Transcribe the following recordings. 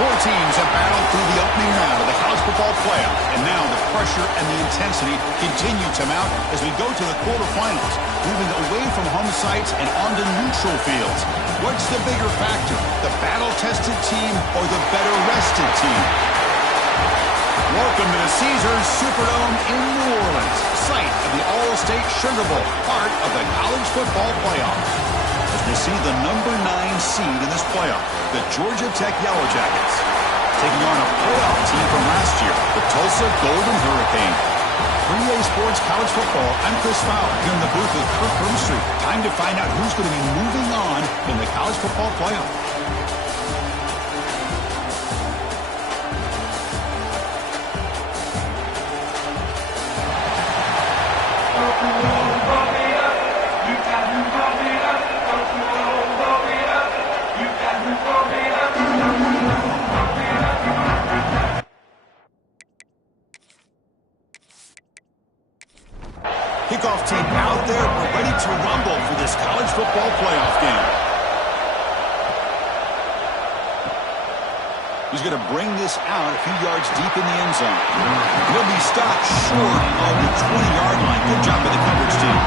Four teams have battled through the opening round of the college football playoff, and now the pressure and the intensity continue to mount as we go to the quarterfinals, moving away from home sites and onto neutral fields. What's the bigger factor, the battle-tested team or the better-rested team? Welcome to the Caesars Superdome in New Orleans, site of the Allstate Sugar Bowl, part of the college football playoff. As we see the number 9 seed in this playoff, the Georgia Tech Yellow Jackets, taking on a playoff team from last year, the Tulsa Golden Hurricane. For EA Sports College Football, I'm Chris Fowler, here in the booth with Kirk Broomstreet. Time to find out who's going to be moving on in the college football playoff. Kickoff team out there, we're ready to rumble for this college football playoff game. He's going to bring this out a few yards deep in the end zone. He'll be stopped short of the 20-yard line. Good job by the coverage team.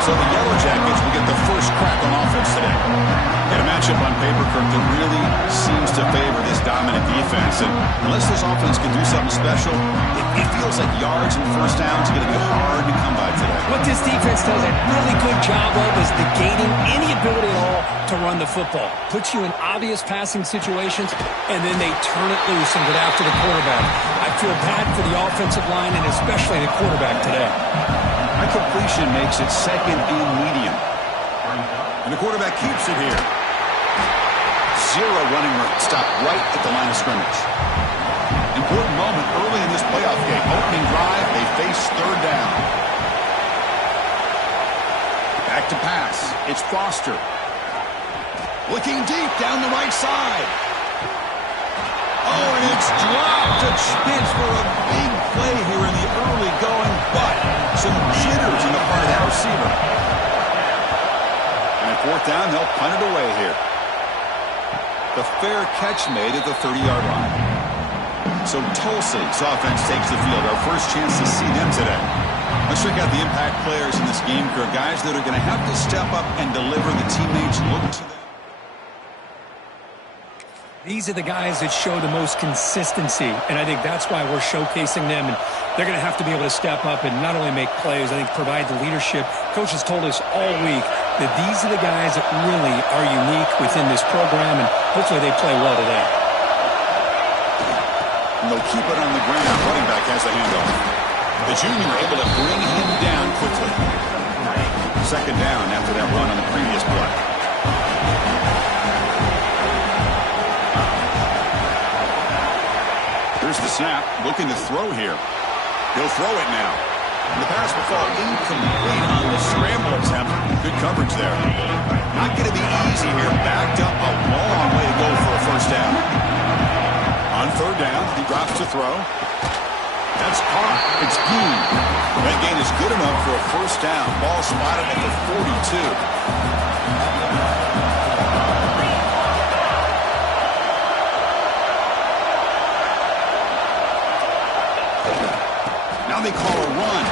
So the Yellow Jackets will get the first crack on offense today. And a matchup on paper, Kirk, that really seems to favor this dominant defense. And unless this offense can do something special, it feels like yards and first downs are going to be hard to come by today. What this defense does a really good job of is negating any ability at all to run the football. Puts you in obvious passing situations, and then they turn it loose and get after the quarterback. I feel bad for the offensive line and especially the quarterback today. High completion makes it second and medium. And the quarterback keeps it here. Zero running room. Stop right at the line of scrimmage. Important moment early in this playoff game. Opening drive, they face third down. Back to pass. It's Foster. Looking deep down the right side. Oh, and it's dropped to Spitz for a big play here in the early going, but some jitters in the part of that receiver. And fourth down, they'll punt it away here. The fair catch made at the 30-yard line. So Tulsa's offense takes the field. Our first chance to see them today. Let's check out the impact players in this game, crew. Guys that are going to have to step up and deliver. The teammates look to them. These are the guys that show the most consistency, and I think that's why we're showcasing them. And they're going to have to be able to step up and not only make plays, I think provide the leadership. Coach has told us all week that these are the guys that really are unique within this program, and hopefully they play well today. And they'll keep it on the ground. Running back has the handoff. The junior able to bring him down quickly. Second down after that run on the previous play. Here's the snap, looking to throw here. He'll throw it now. And the pass will fall incomplete on the scramble attempt. Good coverage there. Not going to be easy here. Backed up a long way to go for a first down. On third down, he drops to throw. That's caught. It's Bean. That gain is good enough for a first down. Ball spotted at the 42. Now they call a run.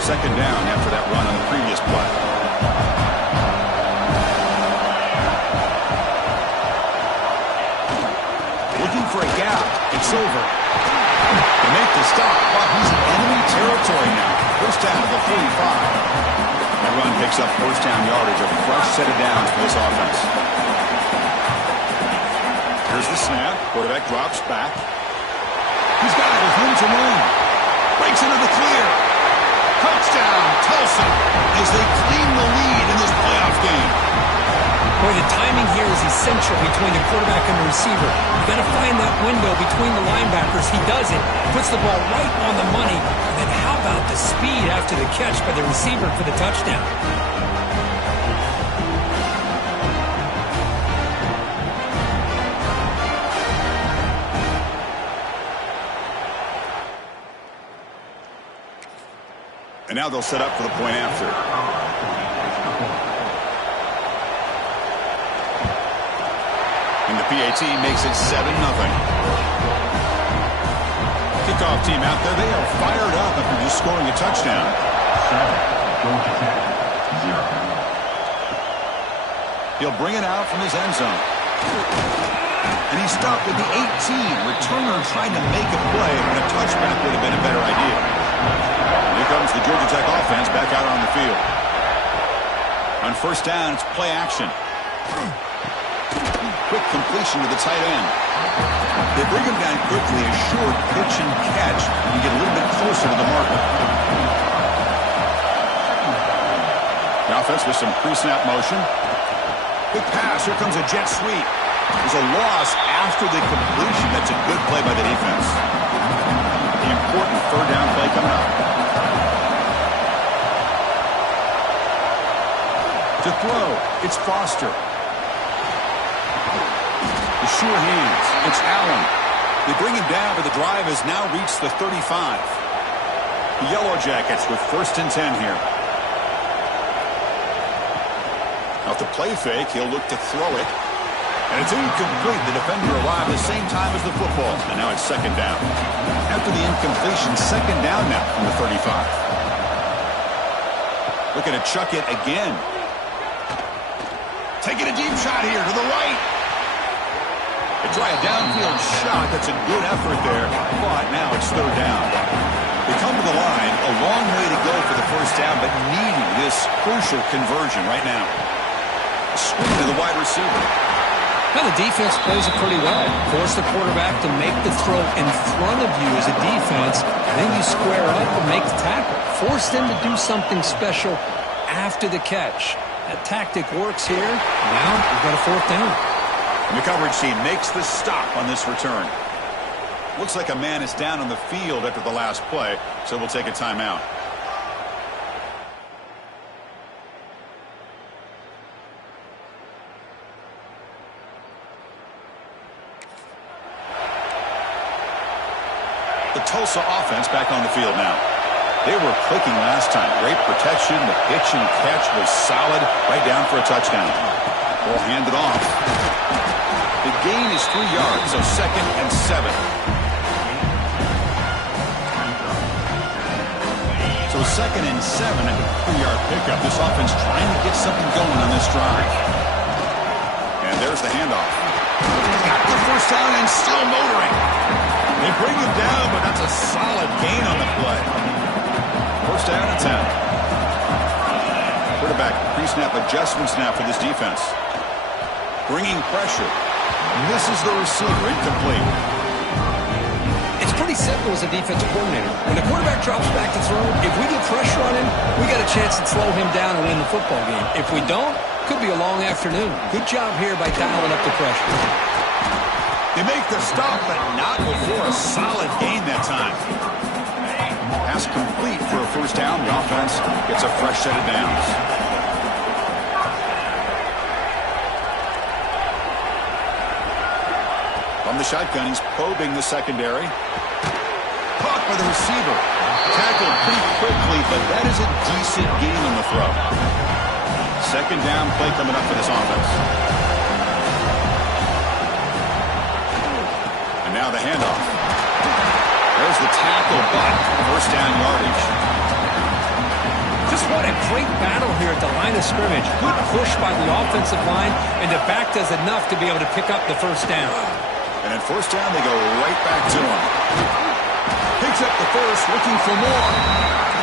Second down after that run on the previous play. Looking for a gap. It's over. They make the stop, but he's in enemy territory now. First down at the 45. That run picks up first down yardage, a fresh set of downs for this offense. Here's the snap. Quarterback drops back. He's got it with room to run. Breaks into the clear. Touchdown, Tulsa, as they claim the lead in this playoff game. Boy, the timing here is essential between the quarterback and the receiver. You got to find that window between the linebackers. He does it, puts the ball right on the money. And then how about the speed after the catch by the receiver for the touchdown? And now they'll set up for the point after. And the PAT makes it 7-0. Kickoff team out there. They are fired up after just scoring a touchdown. He'll bring it out from his end zone. And he stopped at the 18. Returner trying to make a play, but a touchback would have been a better idea. Here comes the Georgia Tech offense back out on the field. On first down, it's play action. Quick completion to the tight end. They bring him down quickly, a short pitch and catch, and get a little bit closer to the marker. The offense with some pre-snap motion. Quick pass. Here comes a jet sweep. There's a loss after the completion. That's a good play by the defense. The important third down play coming up. To throw, it's Foster. The sure hands, it's Allen. They bring him down, but the drive has now reached the 35. The Yellow Jackets with 1st and 10 here. Off the play fake, he'll look to throw it. And it's incomplete. The defender arrived the same time as the football. And now it's 2nd down. After the incompletion, 2nd down now from the 35. Looking to chuck it again. Taking a deep shot here to the right. They try a downfield shot. That's a good effort there. But now it's 3rd down. They come to the line. A long way to go for the 1st down, but needing this crucial conversion right now. Swing to the wide receiver. Now the defense plays it pretty well. Force the quarterback to make the throw in front of you as a defense. Then you square up and make the tackle. Force them to do something special after the catch. That tactic works here. Now we've got a 4th down. And the coverage team makes the stop on this return. Looks like a man is down on the field after the last play, so we'll take a timeout. The Tulsa offense back on the field now. They were clicking last time. Great protection. The pitch and catch was solid. Right down for a touchdown. Ball handed off. The gain is 3 yards, so 2nd and 7. So 2nd and 7 at the 3-yard pickup. This offense trying to get something going on this drive. And there's the handoff. Got the 1st down and still motoring. They bring him down, but that's a solid gain on the play. 1st down and 10. Quarterback pre-snap adjustments now for this defense. Bringing pressure. Misses the receiver. Incomplete. It's pretty simple as a defensive coordinator. When the quarterback drops back to throw, if we get pressure on him, we got a chance to slow him down and win the football game. If we don't, could be a long afternoon. Good job here by dialing up the pressure. They make the stop, but not before a solid gain that time. Pass complete for a 1st down. The offense gets a fresh set of downs. From the shotgun, he's probing the secondary. Caught by the receiver. Tackled pretty quickly, but that is a decent gain on the throw. 2nd down play coming up for this offense. And now the handoff. There's the tackle, but 1st down yardage. Just what a great battle here at the line of scrimmage. Good push by the offensive line, and the back does enough to be able to pick up the 1st down. And at 1st down, they go right back to him. Picks up the 1st, looking for more.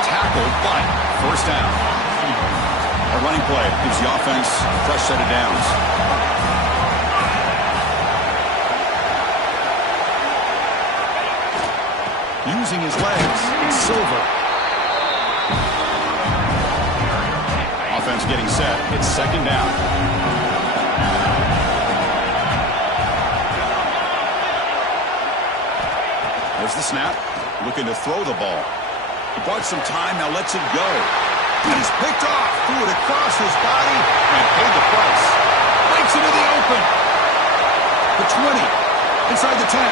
Tackle, but 1st down. A running play gives the offense a fresh set of downs. Using his legs, it's Silver. Offense getting set. It's 2nd down. There's the snap. Looking to throw the ball. He bought some time, now lets it go. And he's picked off. Threw it across his body and paid the price. Breaks into the open. The 20. Inside the 10.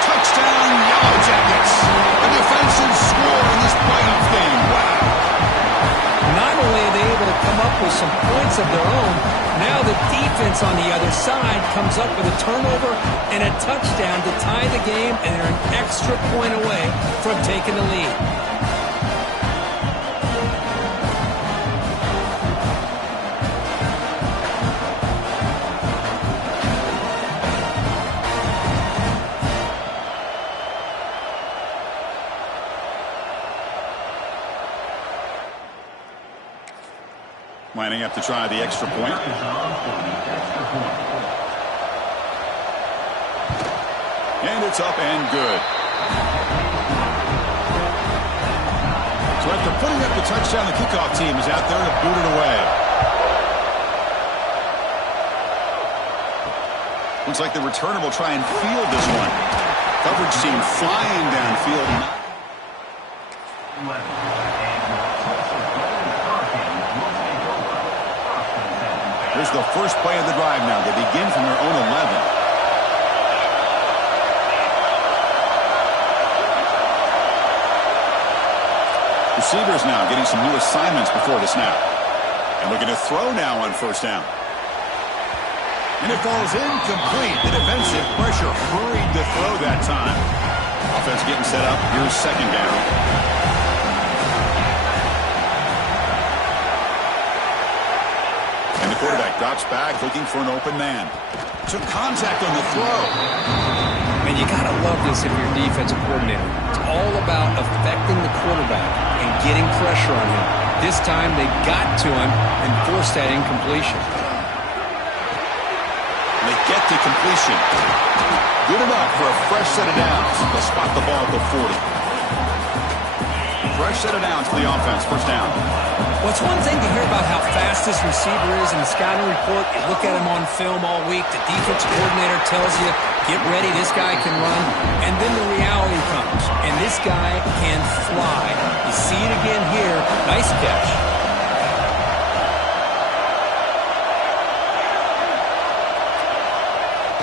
Touchdown, Yellow Jackets. A defensive score in this playoff game. Wow. come up with some points of their own. Now the defense on the other side comes up with a turnover and a touchdown to tie the game, and they're an extra point away from taking the lead. Lining up to try the extra point. And it's up and good. So after putting up the touchdown, the kickoff team is out there to boot it away. Looks like the returner will try and field this one. Coverage team flying downfield. Here's the first play of the drive now. They begin from their own 11. Receivers now getting some new assignments before the snap. And looking to throw now on first down. And it falls incomplete. The defensive pressure hurried to throw that time. Offense getting set up. Here's second down. Quarterback drops back, looking for an open man. Took contact on the throw. And you got to love this if you're a defensive coordinator. It's all about affecting the quarterback and getting pressure on him. This time they got to him and forced that incompletion. They get to completion. Good enough for a fresh set of downs. They'll spot the ball at the 40. Fresh set of downs for the offense. First down. Well, it's one thing to hear about how fast this receiver is in the scouting report. You look at him on film all week. The defensive coordinator tells you, get ready, this guy can run. And then the reality comes. And this guy can fly. You see it again here. Nice catch.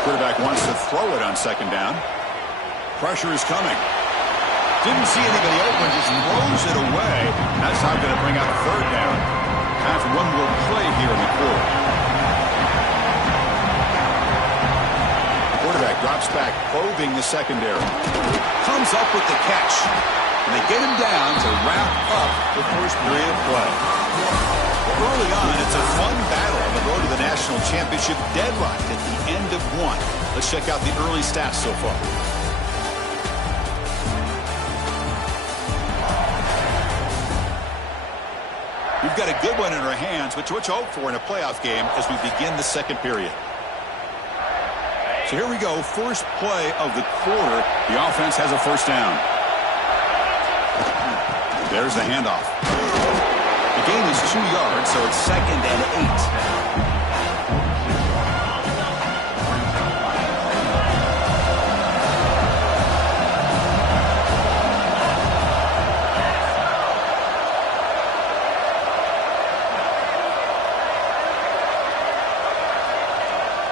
Quarterback wants to throw it on second down. Pressure is coming. Didn't see anybody open, just throws it away. That's how going to bring out third down. Time for one more play here in the quarter. Quarterback drops back, probing the secondary. Comes up with the catch. And they get him down to wrap up the first period of play. Early on, it's a fun battle on the road to the national championship, deadlocked at the end of one. Let's check out the early stats so far. We've got a good one in our hands, which you hope for in a playoff game as we begin the second period. So here we go, first play of the quarter. The offense has a first down. There's the handoff. The gain is 2 yards, so it's second and 8.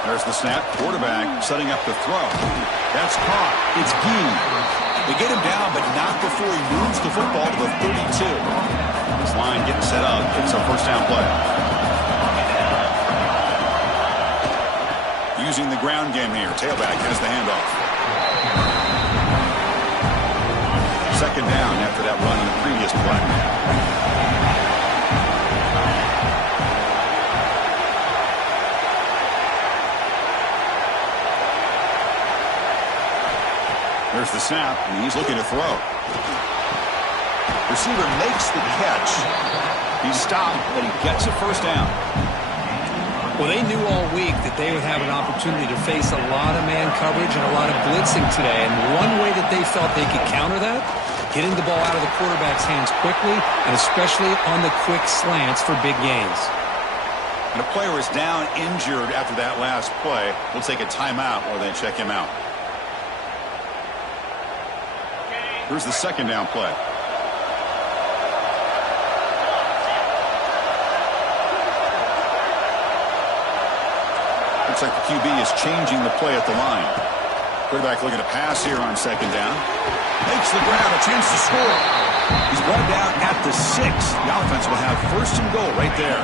There's the snap. Quarterback setting up the throw. That's caught. It's Gee. They get him down, but not before he moves the football to the 32. This line getting set up. It's a first down play. Using the ground game here. Tailback has the handoff. Second down after that run in the previous play. There's the snap, and he's looking to throw. Receiver makes the catch. He's stopped, but he gets a first down. Well, they knew all week that they would have an opportunity to face a lot of man coverage and a lot of blitzing today. And one way that they felt they could counter that, getting the ball out of the quarterback's hands quickly, and especially on the quick slants for big gains. And a player is down injured after that last play. We'll take a timeout while they check him out. Here's the second down play. Looks like the QB is changing the play at the line. Quarterback looking to pass here on second down. Makes the grab, a chance to score. He's brought down at the 6. The offense will have first and goal right there.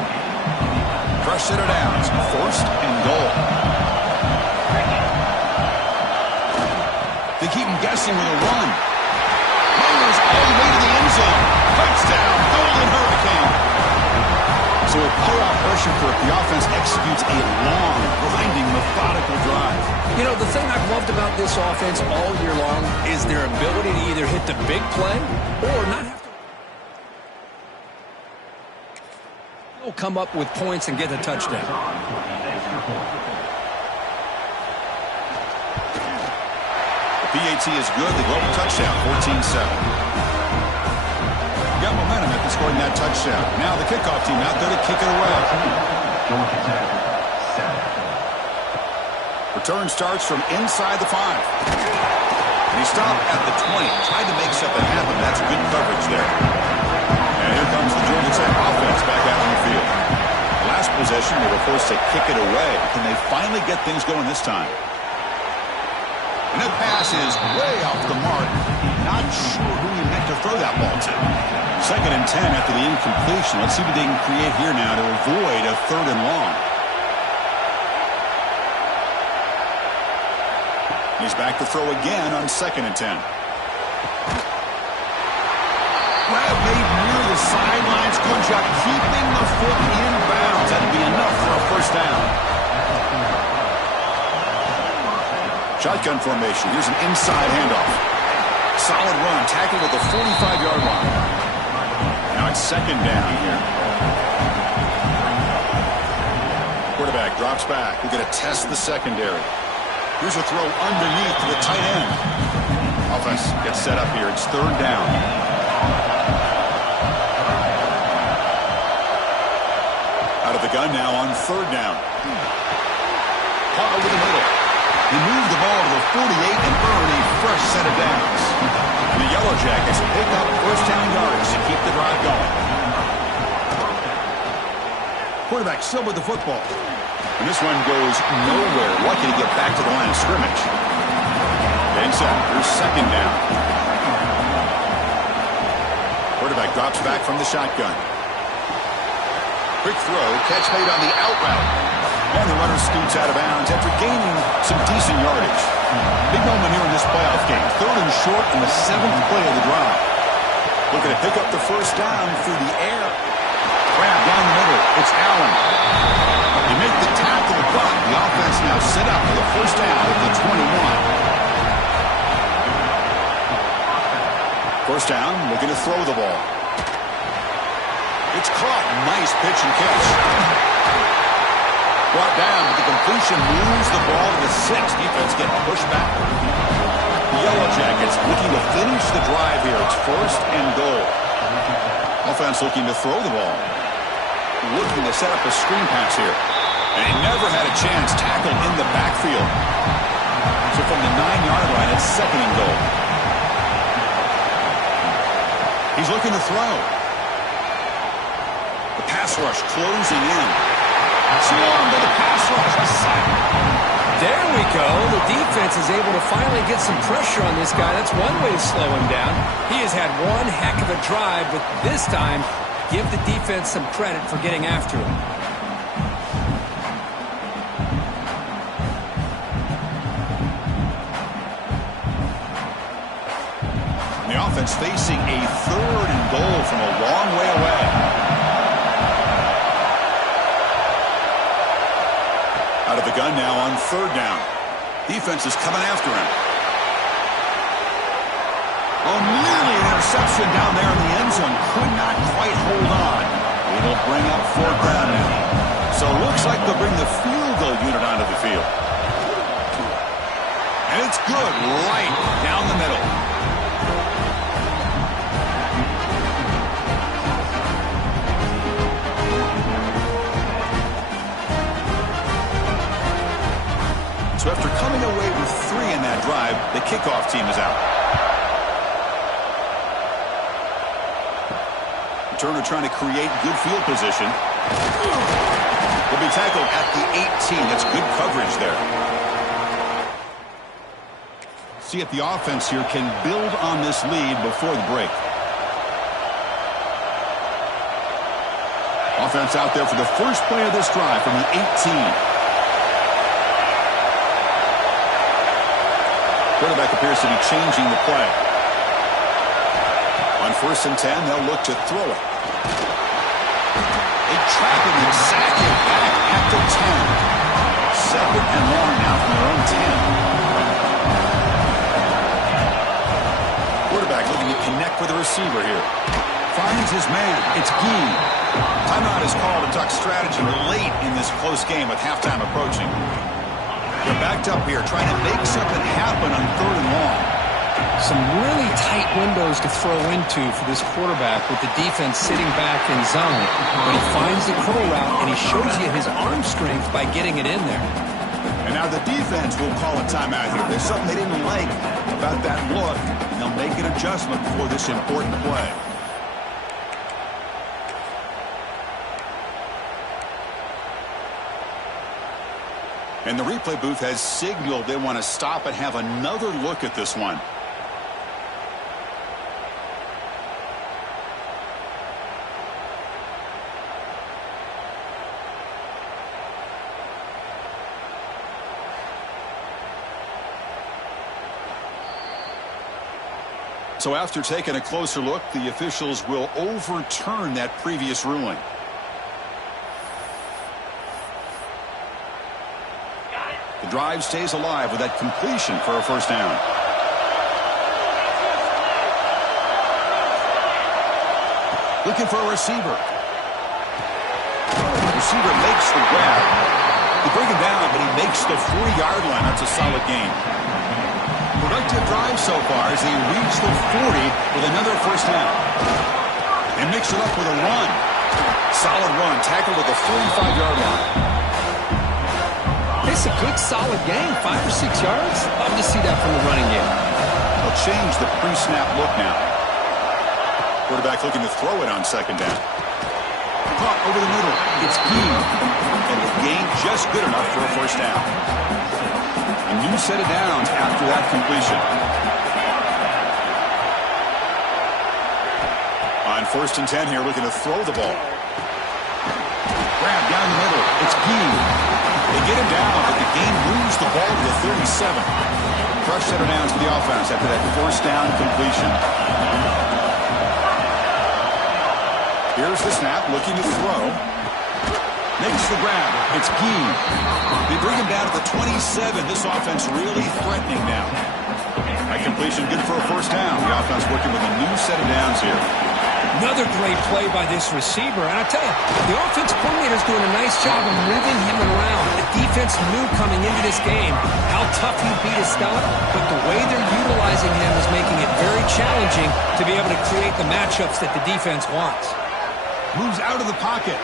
Fresh set of downs, first and goal. They keep him guessing with a run. Fires all the way to the end zone. Touchdown, Golden Hurricane. So a playoff pressure for if the offense executes a long, grinding, methodical drive. You know, the thing I've loved about this offense all year long is their ability to either hit the big play or not have to. They'll come up with points and get the touchdown. The PAT is good. They go up a touchdown, 14-7. Got momentum after scoring that touchdown. Now the kickoff team out there to kick it away. Return starts from inside the 5. And he stopped at the 20. Tried to make something happen. That's good coverage there. And here comes the Georgia Tech offense back out on the field. Last possession, they were forced to kick it away. Can they finally get things going this time? And that pass is way off the mark. Not sure who he meant to throw that ball to. 2nd and 10 after the incompletion. Let's see what they can create here now to avoid a 3rd and long. He's back to throw again on 2nd and 10. Grab made near the sidelines. Good job keeping the foot in bounds. That'd be enough for a first down. Shotgun formation. Here's an inside handoff. Solid run. Tackled at the 45-yard line. Now it's 2nd down here. Quarterback drops back. We're going to test the secondary. Here's a throw underneath to the tight end. Offense gets set up here. It's 3rd down. Out of the gun now on 3rd down. Caught over the middle. He moved the ball to the 48 and earned a fresh set of downs. And the Yellow Jackets pick up first down yards to keep the drive going. Quarterback still with the football. And this one goes nowhere. Lucky to get back to the line of scrimmage. Getting set. Here's 2nd down. Quarterback drops back from the shotgun. Quick throw. Catch made on the out route. And the runner scoots out of bounds after gaining some decent yardage. Big moment here in this playoff game. 3rd and short in the 7th play of the drive. Looking to pick up the first down through the air. Grab down the middle. It's Allen. They make the tackle, but the offense now set up for the first down at the 21. First down, looking to throw the ball. It's caught. Nice pitch and catch. Brought down, but the completion moves the ball to the 6. Defense getting pushed back. The Yellow Jackets looking to finish the drive here. It's 1st and goal. Offense looking to throw the ball. Looking to set up a screen pass here. And he never had a chance. Tackled in the backfield. So from the 9-yard line, it's 2nd and goal. He's looking to throw. The pass rush closing in. Swarmed to the pass rush. A sack. There we go. The defense is able to finally get some pressure on this guy. That's one way to slow him down. He has had one heck of a drive, but this time, give the defense some credit for getting after him. The offense facing a 3rd and goal from a long way away. Out of the gun now on 3rd down. Defense is coming after him. Oh, nearly an interception down there in the end zone. Could not quite hold on. It'll bring up 4th down now. So it looks like they'll bring the field goal unit onto the field. And it's good right down the middle. So after coming away with 3 in that drive, the kickoff team is out. Returner trying to create good field position. Will be tackled at the 18. That's good coverage there. See if the offense here can build on this lead before the break. Offense out there for the first play of this drive from the 18. Quarterback appears to be changing the play. On 1st and 10, they'll look to throw it. They trap him and sack him back at the 10. 2nd and long now from their own 10. Quarterback looking to connect with the receiver here. Finds his man. It's Gee. Timeout is called to talk strategy late in this close game with halftime approaching. They're backed up here trying to make something happen on 3rd and long. Some really tight windows to throw into for this quarterback with the defense sitting back in zone. But he finds the curl route, and he shows you his arm strength by getting it in there. And now the defense will call a timeout here. There's something they didn't like about that look, and they'll make an adjustment for this important play. And the replay booth has signaled they want to stop and have another look at this one. So after taking a closer look, the officials will overturn that previous ruling. The drive stays alive with that completion for a first down. Looking for a receiver. The receiver makes the grab. They bring him down, but he makes the 40-yard line. That's a solid gain. Productive drive so far as they reach the 40 with another first down. And mix it up with a run. Solid run, tackled at the 45-yard line. It's a good, solid game, 5 or 6 yards. Love to see that from the running game. They'll change the pre-snap look now. Quarterback looking to throw it on 2nd down. Caught over the middle. It's Gee. And the gain just good enough for a first down. A new set of downs after that completion. On 1st and 10 here, looking to throw the ball. Grab down the middle. It's Gee. They get him down, but the game moves the ball to the 37. Fresh set of downs for the offense after that first down completion. Here's the snap, looking to throw. Makes the grab. It's Gee. They bring him down to the 27. This offense really threatening now. That completion good for a first down. The offense working with a new set of downs here. Another great play by this receiver. And I tell you, the offensive coordinator is doing a nice job of moving him around. The defense knew coming into this game how tough he'd be to stop, but the way they're utilizing him is making it very challenging to be able to create the matchups that the defense wants. Moves out of the pocket.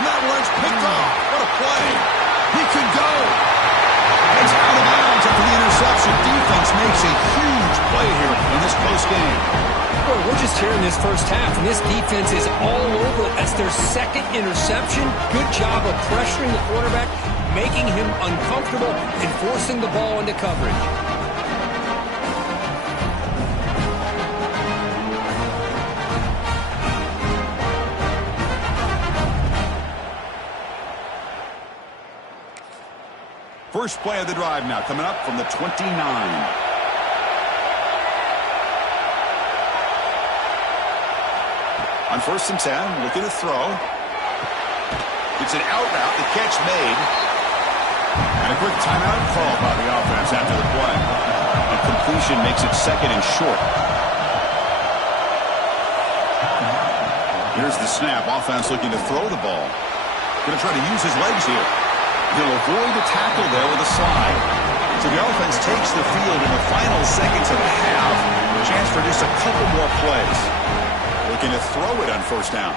And that one's picked off. What a play. He could go. It's out of bounds after the interception. Defense makes a huge play here in this close game. Boy, we're just here in this first half, and this defense is all over it. That's their 2nd interception. Good job of pressuring the quarterback, making him uncomfortable, and forcing the ball into coverage. First play of the drive now coming up from the 29. On 1st and 10, looking to throw. It's an out route, the catch made. And a quick timeout call by the offense after the play. And completion makes it 2nd and short. Here's the snap. Offense looking to throw the ball. Going to try to use his legs here. He'll avoid the tackle there with a slide. So the offense takes the field in the final seconds of the half. Chance for just a couple more plays. Looking to throw it on 1st down.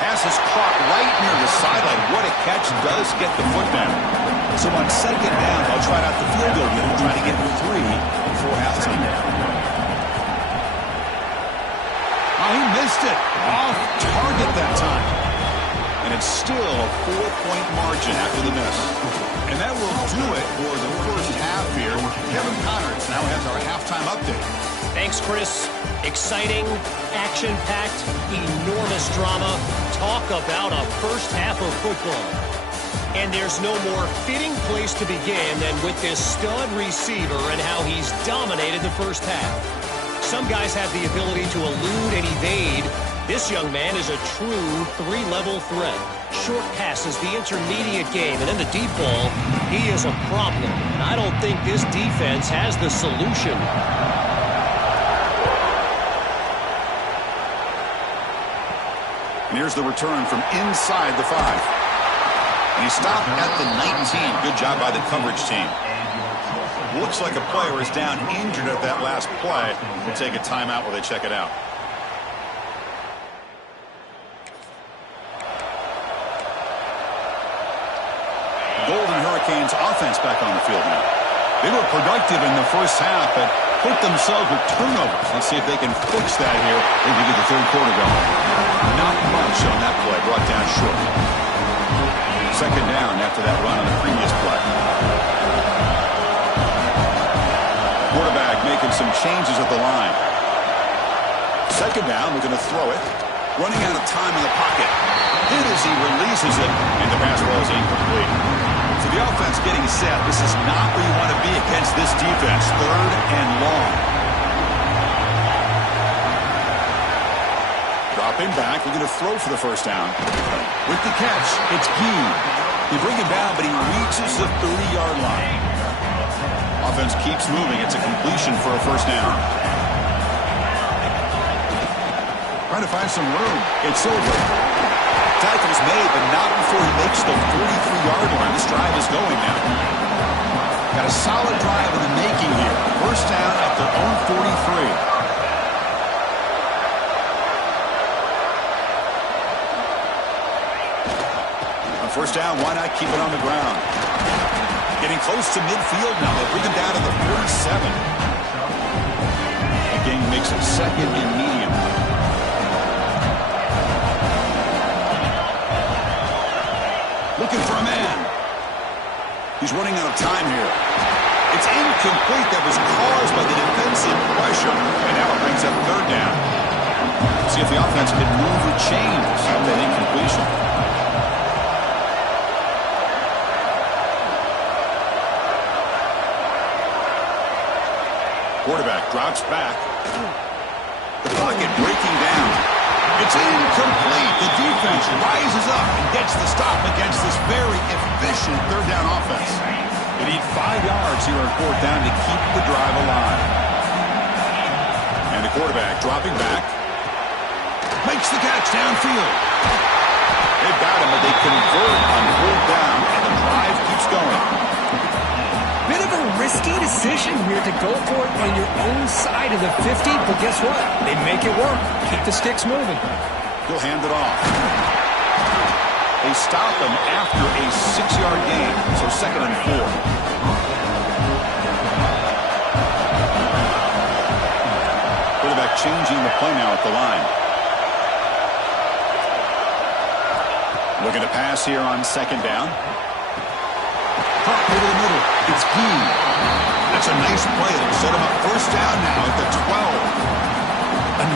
Pass is caught right near the sideline. What a catch, does get the foot down. So on 2nd down, they'll try out the field goal unit, trying to get 3 before halftime. Oh, he missed it. Off target that time. And it's still a 4-point margin after the miss. And that will do it halftime update. Thanks, Chris. Exciting, action-packed, enormous drama. Talk about a first half of football. And there's no more fitting place to begin than with this stud receiver and how he's dominated the first half. Some guys have the ability to elude and evade. This young man is a true three-level threat. Short passes, the intermediate game, and then the deep ball. He is a problem, and I don't think this defense has the solution. And here's the return from inside the 5. And he stopped at the 19. Good job by the coverage team. Looks like a player is down injured at that last play. We'll take a timeout while they check it out. Golden Hurricanes offense back on the field now. They were productive in the first half, but put themselves with turnovers. Let's see if they can fix that here as we get the third quarter going. Not much on that play, brought down short. Second down after that run on the previous play. Quarterback making some changes at the line. Second down, we're going to throw it. Running out of time in the pocket. Hit as he releases it, and the pass ball is incomplete. So the offense getting set. This is not where you want to be against this defense. Third and long. Dropping back. We're going to throw for the first down. With the catch, it's Key. You bring him down, but he reaches the 30-yard line. Offense keeps moving. It's a completion for a first down. Trying to find some room. It's over. Tackle is made, but not before he makes the 43-yard line. This drive is going now. Got a solid drive in the making here. First down at their own 43. On first down, why not keep it on the ground? Getting close to midfield now. They bring him down to the 47. The game makes it second and medium. Looking for a man. He's running out of time here. It's incomplete. That was caused by the defensive pressure. And now it brings up third down. See if the offense can move or change that incompletion. Quarterback drops back. The pocket breaking down. It's incomplete. The defense rises up and gets the stop against this very efficient third down offense. They need 5 yards here on fourth down to keep the drive alive. And the quarterback dropping back. Makes the catch downfield. They've got him, but they convert on fourth down, and the drive keeps going. Bit of a risky decision here to go for it on your own side of the 50, but guess what? They make it work. Keep the sticks moving. He'll hand it off. They stop him after a 6-yard gain, so second and 4. Quarterback changing the play now at the line. Looking to pass here on second down. Caught over the middle. It's Key. That's a nice play. It'll set him up first down now at the 12.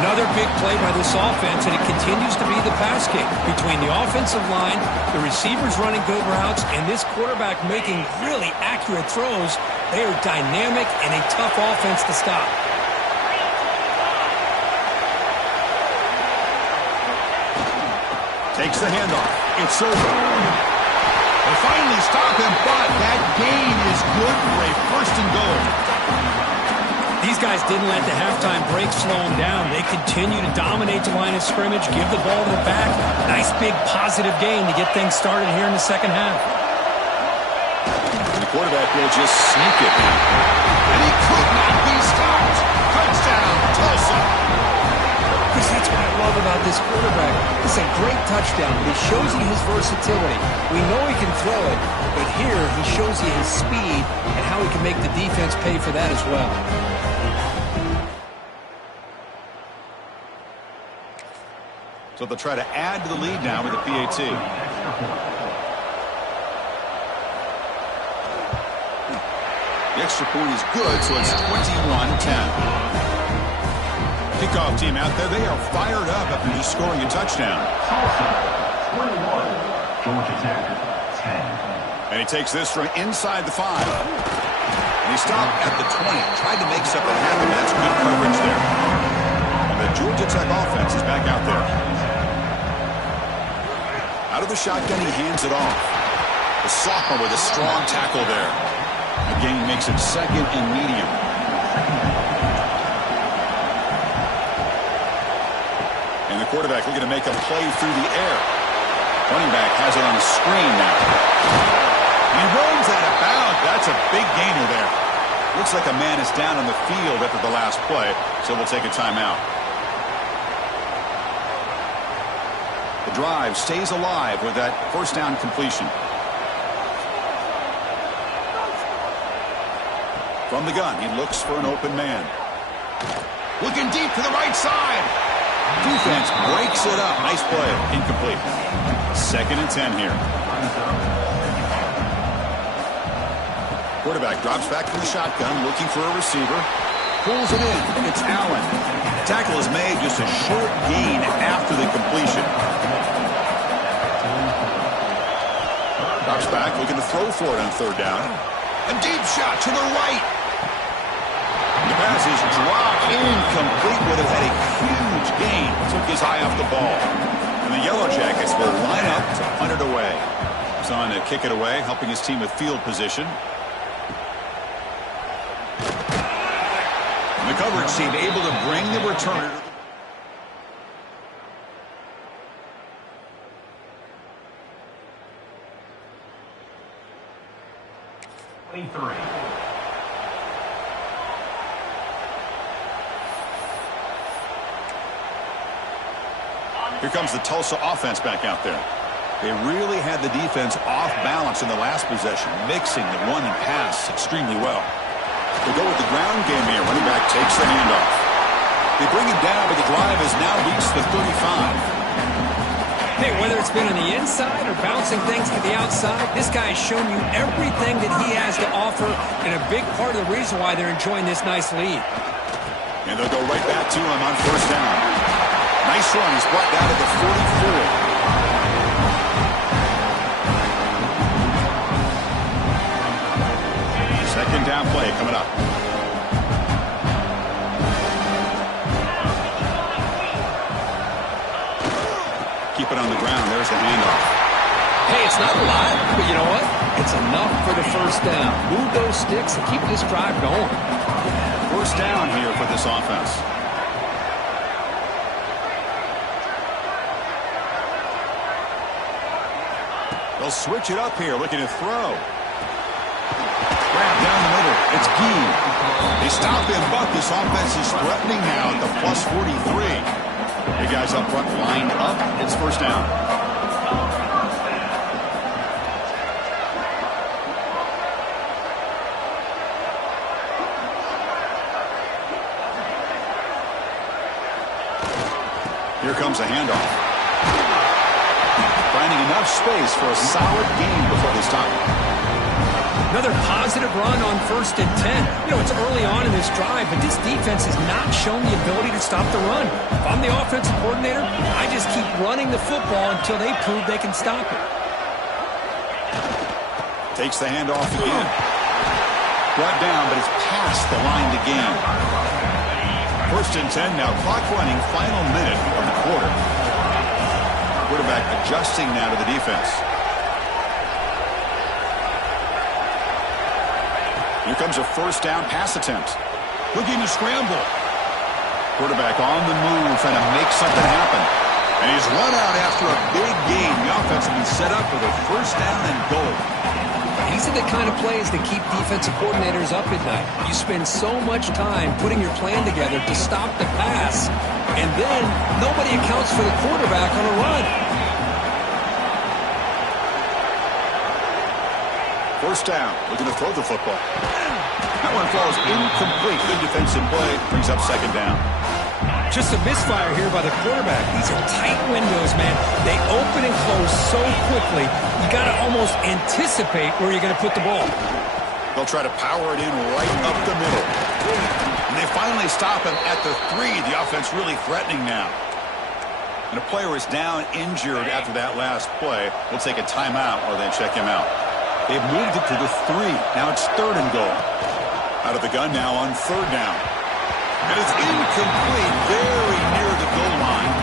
Another big play by this offense, and it continues to be the pass game between the offensive line, the receivers running good routes, and this quarterback making really accurate throws. They are dynamic and a tough offense to stop. Takes the handoff. It's over. They finally stop him, but that gain is good for a first and goal. These guys didn't let the halftime break slow them down. They continue to dominate the line of scrimmage, give the ball to the back. Nice big positive gain to get things started here in the second half. And the quarterback will just sneak it now. And he could not be stopped. Touchdown, Tulsa. Chris, that's what I love about this quarterback. It's a great touchdown, but he shows you his versatility. We know he can throw it, but here he shows you his speed and how he can make the defense pay for that as well. So they'll try to add to the lead now with the PAT. The extra point is good, so it's 21-10. Kickoff team out there, they are fired up after just scoring a touchdown. Tulsa, 21, Georgia Tech, 10. And he takes this from inside the 5. And he stopped at the 20. Tried to make something happen. That's good coverage there. And the Georgia Tech offense is back out there. Out of the shotgun, he hands it off. The sophomore with a strong tackle there. Again, he makes it second and medium. And the quarterback looking to make a play through the air. Running back has it on the screen now. He rolls out of bounds. That's a big gainer there. Looks like a man is down on the field after the last play, so we'll take a timeout. The drive stays alive with that first down completion. From the gun, he looks for an open man. Looking deep to the right side. Defense breaks it up. Nice play. Incomplete. 2nd and 10 here. Quarterback drops back from the shotgun, looking for a receiver. Pulls it in. It's Allen. The tackle is made, just a short gain after the completion. Drops back, looking to throw for it on 3rd down. A deep shot to the right. The pass is dropped incomplete. Would have had a huge gain. Took his eye off the ball. And the Yellow Jackets will line up to punt it away. He's on to kick it away, helping his team with field position. And the coverage team able to bring the returner. 23. Here comes the Tulsa offense back out there. They really had the defense off balance in the last possession, mixing the run and pass extremely well. They go with the ground game here. Running back takes the handoff. They bring him down, but the drive has now reached the 35. Hey, whether it's been on the inside or bouncing things to the outside, this guy has shown you everything that he has to offer, and a big part of the reason why they're enjoying this nice lead. And they'll go right back to him on 1st down. Nice run. He's brought down to the 44. Second down play coming up. Keep it on the ground. There's the handoff. Hey, it's not a lot, but you know what? It's enough for the 1st down. Move those sticks and keep this drive going. 1st down here for this offense. They'll switch it up here, looking to throw. Grab down the middle. It's Gee. They stop him, but this offense is threatening now at the plus 43. The guys up front lined up. It's 1st down. Here comes a handoff. Finding enough space for a solid gain before they stop. Another positive run on 1st and 10. You know, it's early on in this drive, but this defense has not shown the ability to stop the run. If I'm the offensive coordinator, I just keep running the football until they prove they can stop it. Takes the handoff again. Brought down, but it's past the line to gain. 1st and 10 now. Clock running, final minute of the quarter. Quarterback adjusting now to the defense. Here comes a 1st down pass attempt. Looking to scramble. Quarterback on the move, trying to make something happen. And he's run out after a big gain. The offense will be set up for the 1st down and goal. These are the kind of plays that keep defensive coordinators up at night. You spend so much time putting your plan together to stop the pass, and then nobody accounts for the quarterback on a run. 1st down, looking to throw the football. That one falls incomplete. Good defensive play, brings up 2nd down. Just a misfire here by the quarterback. These are tight windows, man. They open and close so quickly, you got to almost anticipate where you're going to put the ball. They'll try to power it in right up the middle. And they finally stop him at the 3. The offense really threatening now. And a player is down injured after that last play. We'll take a timeout or then check him out. They've moved it to the 3. Now it's 3rd and goal. Out of the gun now on 3rd down. And it's incomplete, very near the goal line.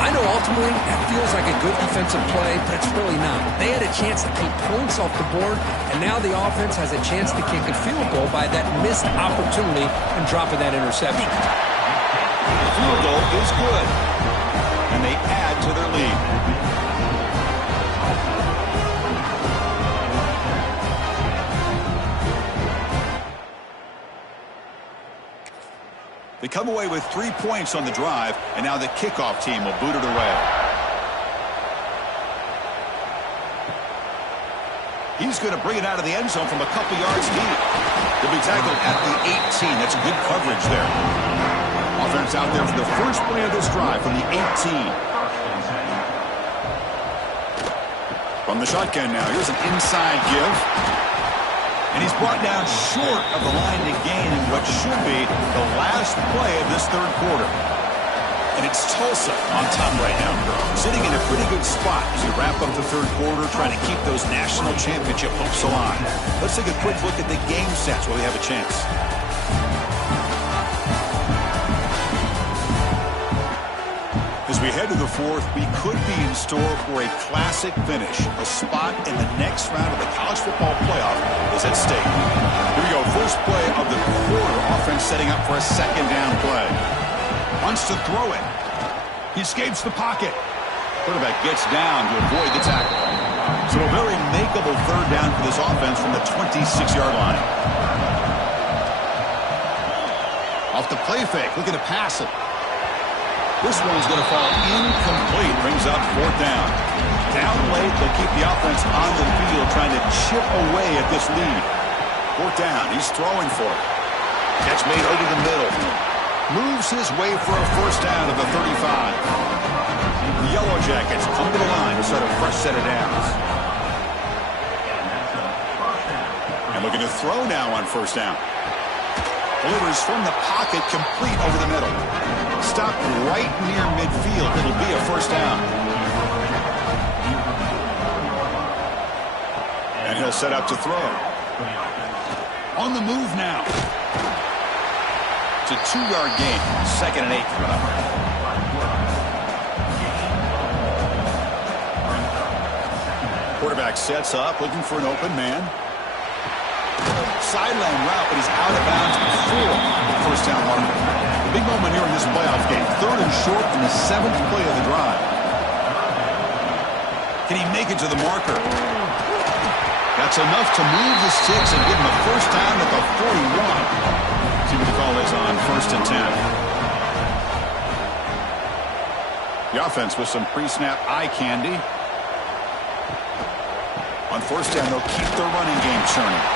I know ultimately that feels like a good defensive play, but it's really not. They had a chance to keep points off the board, and now the offense has a chance to kick a field goal by that missed opportunity and dropping that interception. The field goal is good, and they add to their lead. They come away with 3 points on the drive, and now the kickoff team will boot it away. He's going to bring it out of the end zone from a couple yards deep. He'll be tackled at the 18. That's good coverage there. Offense out there for the first play of this drive from the 18. From the shotgun now. Here's an inside give. And he's brought down short of the line to gain in what should be the last play of this 3rd quarter. And it's Tulsa on top right now, sitting in a pretty good spot as we wrap up the 3rd quarter, trying to keep those national championship hopes alive. Let's take a quick look at the game stats while we have a chance. As we head to the 4th, we could be in store for a classic finish. A spot in the next round of the college football playoff is at stake. Here we go, first play of the quarter. Offense setting up for a 2nd down play. Wants to throw it. He escapes the pocket. Quarterback gets down to avoid the tackle. So a very makeable 3rd down for this offense from the 26-yard line. Off the play fake, looking to pass it. This one's going to fall incomplete. Brings up 4th down. Down late, they'll keep the offense on the field, trying to chip away at this lead. 4th down. He's throwing for it. Catch made over the middle. Moves his way for a 1st down to the 35. The Yellow Jackets come to the line to start a fresh set of downs. And looking to throw now on 1st down. Delivers from the pocket, complete over the middle. Stopped right near midfield. It'll be a 1st down. And he'll set up to throw. On the move now. It's a 2-yard gain. 2nd and 8 coming up. Quarterback sets up, looking for an open man. Sideline route, but he's out of bounds before the 1st down marker. The big moment here in this playoff game. 3rd and short in the 7th play of the drive. Can he make it to the marker? That's enough to move the sticks and give him a 1st down at the 41. See what the call is on 1st and 10. The offense with some pre-snap eye candy. On 1st down, they'll keep their running game churning.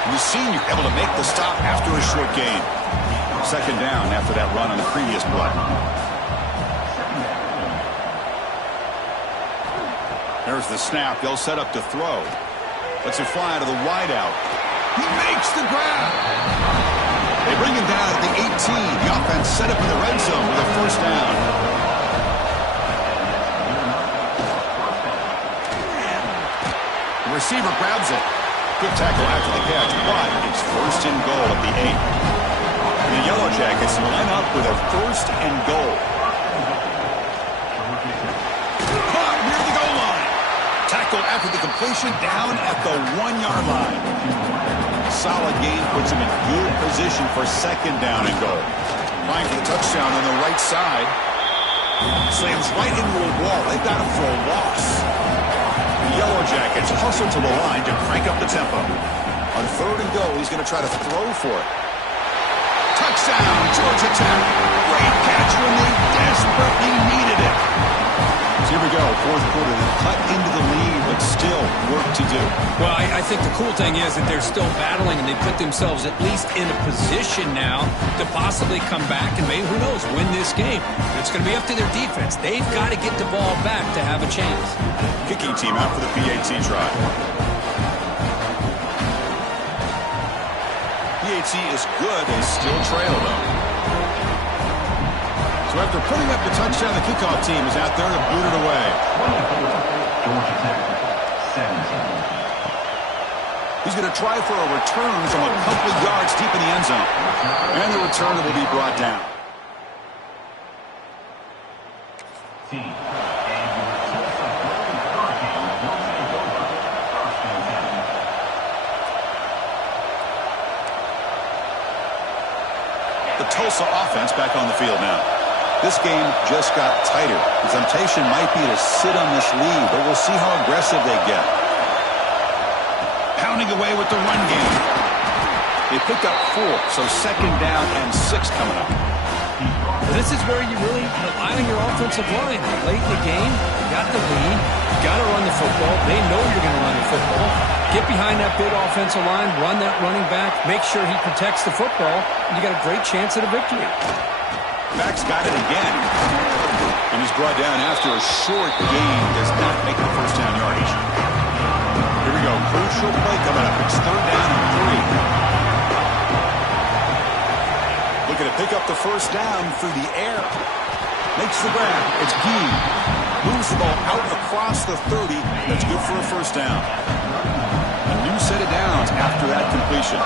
And the senior able to make the stop after a short gain. 2nd down after that run on the previous play. There's the snap. They'll set up to throw. Lets it fly out of the wideout. He makes the grab. They bring him down at the 18. The offense set up in the red zone with a 1st down. The receiver grabs it. Good tackle after the catch, but it's 1st and goal at the 8. And the Yellow Jackets line up with a 1st and goal. Caught near the goal line. Tackle after the completion down at the 1-yard line. Solid gain puts him in good position for 2nd down and goal. Trying for the touchdown on the right side. Slams right into a wall. They've got him for a loss. The Yellow Jackets hustle to the line to crank up the tempo. On 3rd and goal, he's going to try to throw for it. Touchdown, Georgia Tech. Great catch when they desperately needed it. So here we go, 4th quarter. They cut into the lead, but still work to do. Well, I think the cool thing is that they're still battling, and they put themselves at least in a position now to possibly come back and maybe, who knows, win this game. It's going to be up to their defense. They've got to get the ball back to have a chance. Kicking team out for the PAT try. efficiency is good. They still trail, though. So after putting up the touchdown, the kickoff team is out there to boot it away. Georgia Tech, 17. He's going to try for a return from a couple of yards deep in the end zone. And the returner will be brought down. Team. And your Tulsa Hurricanes will take over 1st and 10. The Tulsa offense back on the field now. This game just got tighter. The temptation might be to sit on this lead, but we'll see how aggressive they get. Pounding away with the run game. They picked up 4, so 2nd down and 6 coming up. This is where you really rely on your offensive line. Late in the game, you got the lead, you got to run the football. They know you're going to run the football. Get behind that big offensive line, run that running back, make sure he protects the football, and you got a great chance at a victory. Back's got it again. And he's brought down after a short gain. Does not make the first down yardage. Here we go. Crucial play coming up. It's 3rd down and 3. Looking to pick up the first down through the air. Makes the grab. It's Gee. Moves the ball out across the 30. That's good for a first down. A new set of downs after that completion.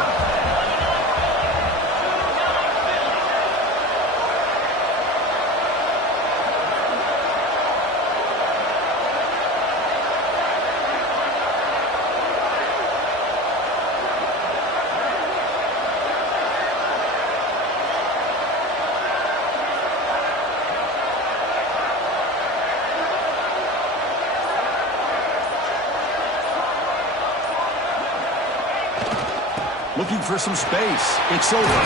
Looking for some space. It's over.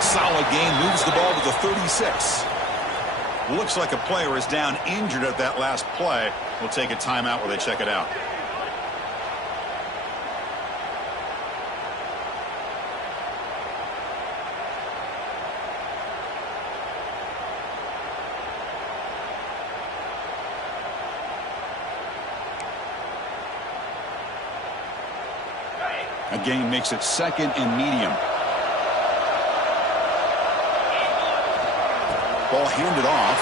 Solid gain. Moves the ball to the 36. Looks like a player is down injured at that last play. We'll take a timeout while they check it out. A gain makes it 2nd and medium. Ball handed off.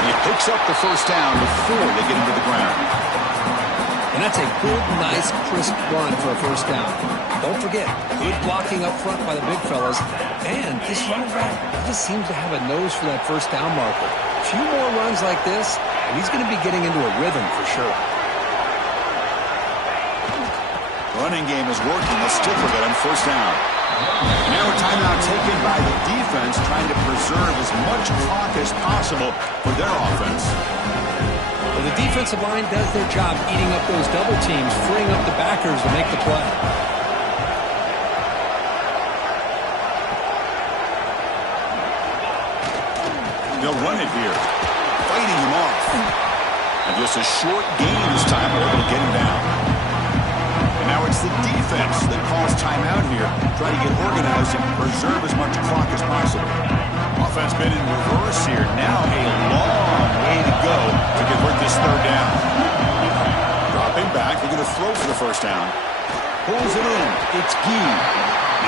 And he picks up the first down before they get into the ground. And that's a good, nice, crisp run for a first down. Don't forget, good blocking up front by the big fellas. And this running back just seems to have a nose for that first down marker. A few more runs like this, and he's going to be getting into a rhythm for sure. Running game is working. They'll stick with it on first down. Now a timeout taken by the defense, trying to preserve as much clock as possible for their offense. Well, the defensive line does their job eating up those double teams, freeing up the backers to make the play. They'll run it here, fighting him off. And just a short gain this time, they're able to get him down. Now it's the defense that calls timeout here, trying to get organized and preserve as much clock as possible. Offense been in reverse here. Now a long way to go to convert this 3rd down. Dropping back, they're going to throw for the first down. Pulls it in. It's Gee.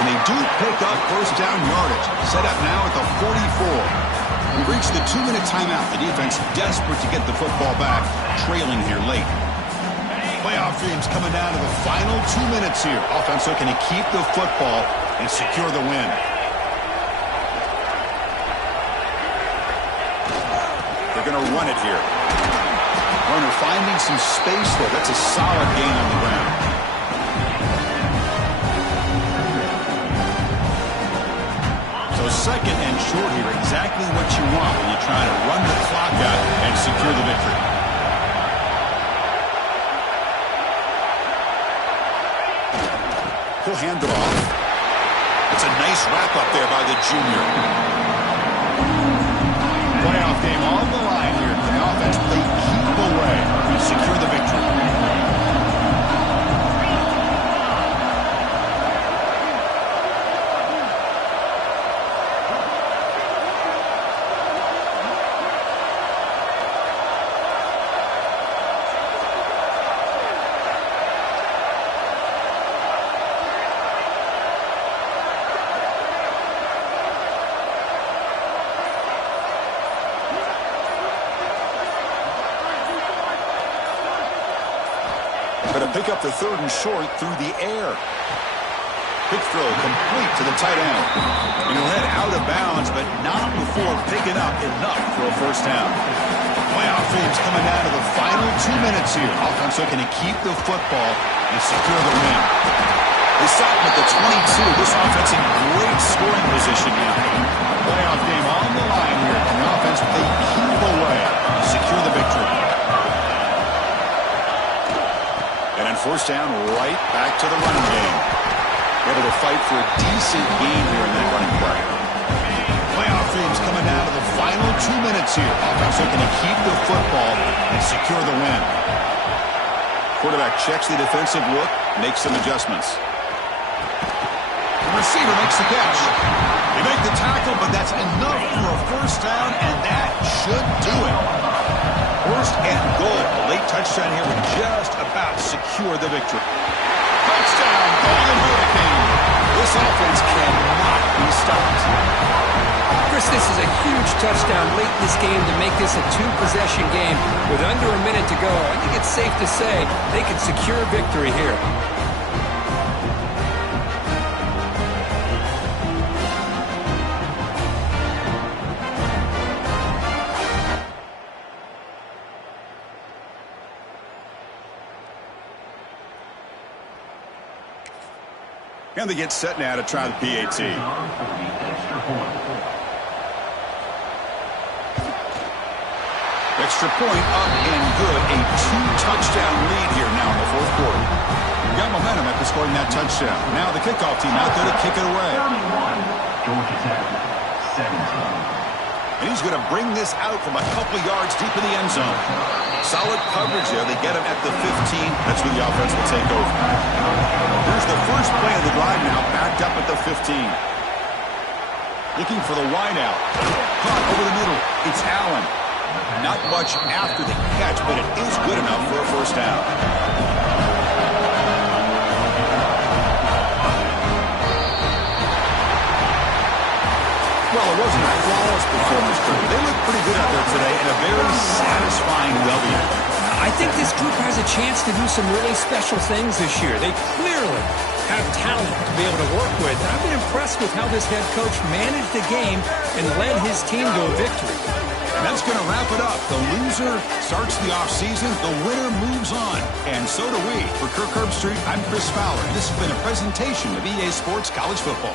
And they do pick up first down yardage. Set up now at the 44. We've reached the 2-minute timeout. The defense desperate to get the football back, trailing here late. Playoff dreams coming down to the final 2 minutes here. Offense looking to keep the football and secure the win. They're going to run it here. Runner finding some space there. That's a solid gain on the ground. So 2nd and short here. Exactly what you want when you're trying to run the clock out and secure the victory. He'll hand it off. It's a nice wrap up there by the junior. Playoff game on the line here. The offense played keep away to secure the victory. Going to pick up the 3rd and short through the air. Quick throw complete to the tight end. And he'll head out of bounds, but not before picking up enough for a first down. Playoff games coming down to the final 2 minutes here. Offense looking to keep the football and secure the win. They stop him at the 22. This offense in great scoring position now. Playoff game on the line here. And the offense they keep away to secure the victory. And on first down, right back to the running game. Able to fight for a decent gain here in that running play. Playoff games coming down to the final 2 minutes here. Offense looking to keep the football and secure the win. Quarterback checks the defensive look, makes some adjustments. The receiver makes the catch. They make the tackle, but that's enough for a first down, and that should do it. First and goal. A late touchdown here would just about secure the victory. Touchdown, Golden Hurricane. This offense cannot be stopped. Chris, this is a huge touchdown late in this game to make this a 2-possession game. With under a minute to go, I think it's safe to say they can secure victory here. And they get set now to try the PAT. Extra point up and good. A 2-touchdown lead here now in the 4th quarter. We got momentum after scoring that touchdown. Now the kickoff team out there to kick it away. Georgia Tech, 17. And he's going to bring this out from a couple yards deep in the end zone. Solid coverage there. They get him at the 15. That's where the offense will take over. Here's the first play of the drive now, backed up at the 15. Looking for the wide out. Caught over the middle. It's Allen. Not much after the catch, but it is good enough for a first down. Well, it wasn't a flawless performance, but they look pretty good out there today in a very satisfying W. I think this group has a chance to do some really special things this year. They clearly have talent to be able to work with. And I've been impressed with how this head coach managed the game and led his team to a victory. And that's going to wrap it up. The loser starts the offseason. The winner moves on. And so do we. For Kirk Herbstreit, I'm Chris Fowler. This has been a presentation of EA Sports College Football.